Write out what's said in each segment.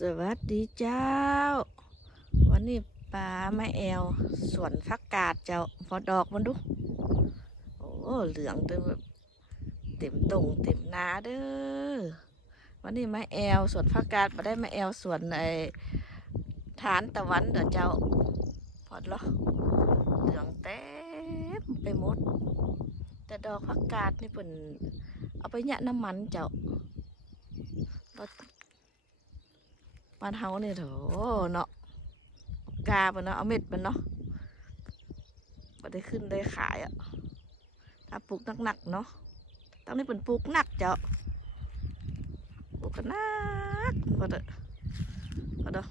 สวัสดีเจ้า วันนี้ปลาแม่แอวสวนฟักกาดเจ้า พอดอกมันดู โอ้เหลืองเต็มแบบเต็มตรงเต็มนาเด้อวันนี้แม่แอวสวนฟักกาดมาได้แม่แอวสวนไอฐานตะวันเด้อเจ้า พอดเหรอเหลืองเต็มไปหมด แต่ดอกฟักกาดนี่เป็นเอาไปหยะน้ำมันเจ้า บ้านเฮาเนี่ยเถเนาะกาปะเนาะเอาเม็ดมันเนาะบ่ได้ขึ้นได้ขายอะถ้าปลูกหนักๆเนาะตอนนี้เป็นปลูกหนักเจ้าปลูกกันนักก็เด้อก็เด้อ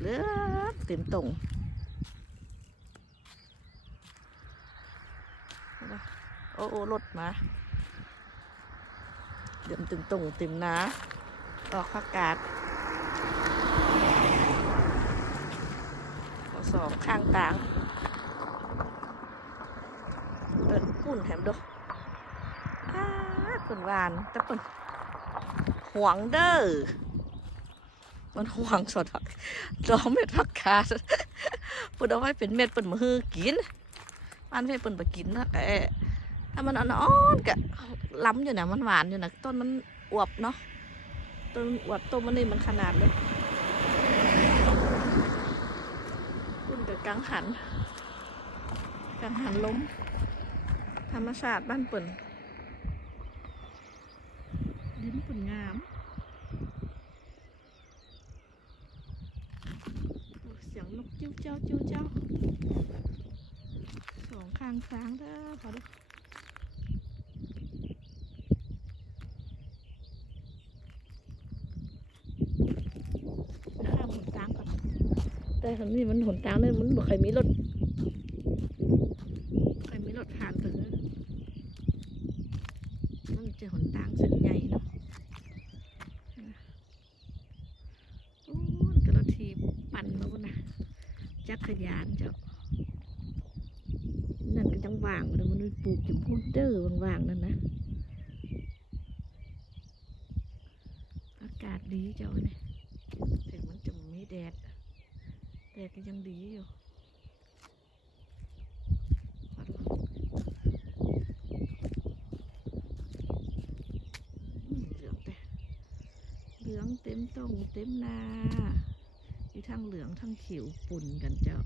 เลือเต็มตรงโอ้โอ้รถมาเต็มเต็มตรงเต็มนาดอกผักกาด สองข้างต่างเดินปุ่นแถมดูอ้าปิ่นหวานแต่ปิ่นหวงเด้อ มันหวงสดผักดอกเม็ดผักกาดปิ่นเอาไว้เป็นเม็ดปิ่นมาฮือกินมันไม่เปิ่นไปกินนะเอ๊ะถ้ามันอ่อนๆกะล้ำอยู่นะมันหวานอยู่นะต้นมันอวบเนาะต้นมันอวบต้นมันนี่มันขนาดเลย อุ่น กับกังหัน กังหันล้ม ธรรมชาติบ้านเปิ่นดินปุ่นงามเสียงนกจิ้วเจ้าจิ้วเจ้าสองข้างซ้างเด้อพอดูข้ามหนทางก่อน แต่ทางนี้มันหนทางนี่ยมันบ่เคยมีรถเคยมีรถผ่านถึงนะมันจะหนทางเส้นใหญ่เนาะโอ้ยกระทีปั่นมาบนนะจักรยานเจ้านั่นก็จังว่างเลยมันปลูกอยู่พูนเดอร์ว่างๆนั่นนะอากาศดีเจ้าเนี่ยถึงมันจะม่แดด แต่ก็ยังดีอยู่ขอดูอืมเหลืองแต่เหลืองเต็มตรงเต็มนา มีทั้งเหลืองทั้งเขียวปุ่นกันเจ้า